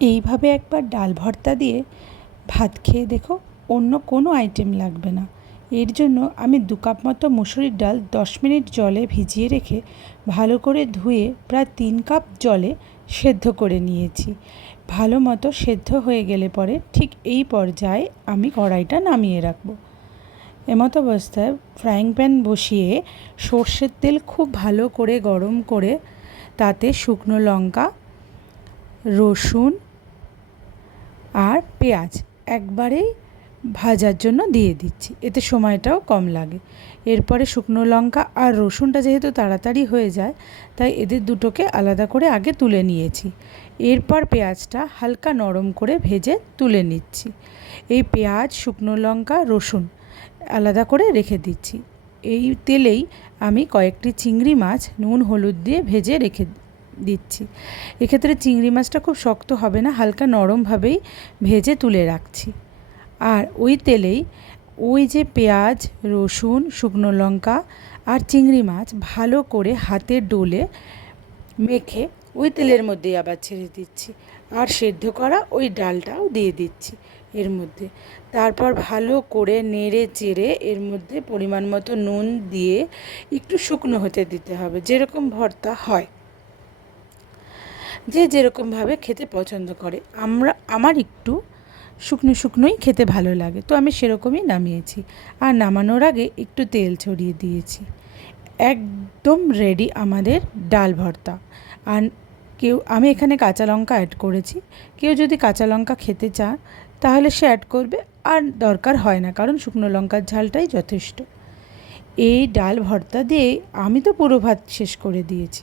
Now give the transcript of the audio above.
এইভাবে একবার ডাল ভর্তা দিয়ে ভাত খেয়ে দেখো, অন্য কোনো আইটেম লাগবে না। এর জন্য আমি দু কাপ মতো মুসুরির ডাল দশ মিনিট জলে ভিজিয়ে রেখে ভালো করে ধুয়ে প্রায় তিন কাপ জলে সেদ্ধ করে নিয়েছি। ভালো মতো সেদ্ধ হয়ে গেলে পরে ঠিক এই পর্যায়ে আমি কড়াইটা নামিয়ে রাখব। এমতো অবস্থায় ফ্রাইং প্যান বসিয়ে সর্ষের তেল খুব ভালো করে গরম করে তাতে শুকনো লঙ্কা রসুন আর পেঁয়াজ একবারেই ভাজার জন্য দিয়ে দিচ্ছি। এতে সময়টাও কম লাগে। এরপরে শুকনো লঙ্কা আর রসুনটা যেহেতু তাড়াতাড়ি হয়ে যায়, তাই এদের দুটোকে আলাদা করে আগে তুলে নিয়েছি। এরপর পেঁয়াজটা হালকা নরম করে ভেজে তুলে নিচ্ছি। এই পেঁয়াজ, শুকনো লঙ্কা, রসুন আলাদা করে রেখে দিচ্ছি। এই তেলেই আমি কয়েকটি চিংড়ি মাছ, নুন, হলুদ দিয়ে ভেজে রেখে দিচ্ছি। এক্ষেত্রে চিংড়ি মাছটা খুব শক্ত হবে না, হালকা নরমভাবেই ভেজে তুলে রাখছি। আর ওই তেলেই ওই যে পেঁয়াজ, রসুন, শুকনো লঙ্কা আর চিংড়ি মাছ ভালো করে হাতে ডোলে মেখে ওই তেলের মধ্যেই আবার ছেড়ে দিচ্ছি। আর সেদ্ধ করা ওই ডালটাও দিয়ে দিচ্ছি এর মধ্যে। তারপর ভালো করে নেড়ে চেড়ে এর মধ্যে পরিমাণ মতো নুন দিয়ে একটু শুকনো হতে দিতে হবে, যেরকম ভর্তা হয়। যে যেরকমভাবে খেতে পছন্দ করে, আমরা, আমার একটু শুকনো শুকনোই খেতে ভালো লাগে, তো আমি সেরকমই নামিয়েছি। আর নামানোর আগে একটু তেল ছড়িয়ে দিয়েছি। একদম রেডি আমাদের ডাল ভর্তা। আর কেউ, আমি এখানে কাঁচা লঙ্কা অ্যাড করেছি। কেউ যদি কাঁচা লঙ্কা খেতে চান, তাহলে সে অ্যাড করবে। আর দরকার হয় না, কারণ শুকনো লঙ্কার ঝালটাই যথেষ্ট। এই ডাল ভর্তা দিয়ে আমি তো পুরো ভাত শেষ করে দিয়েছি।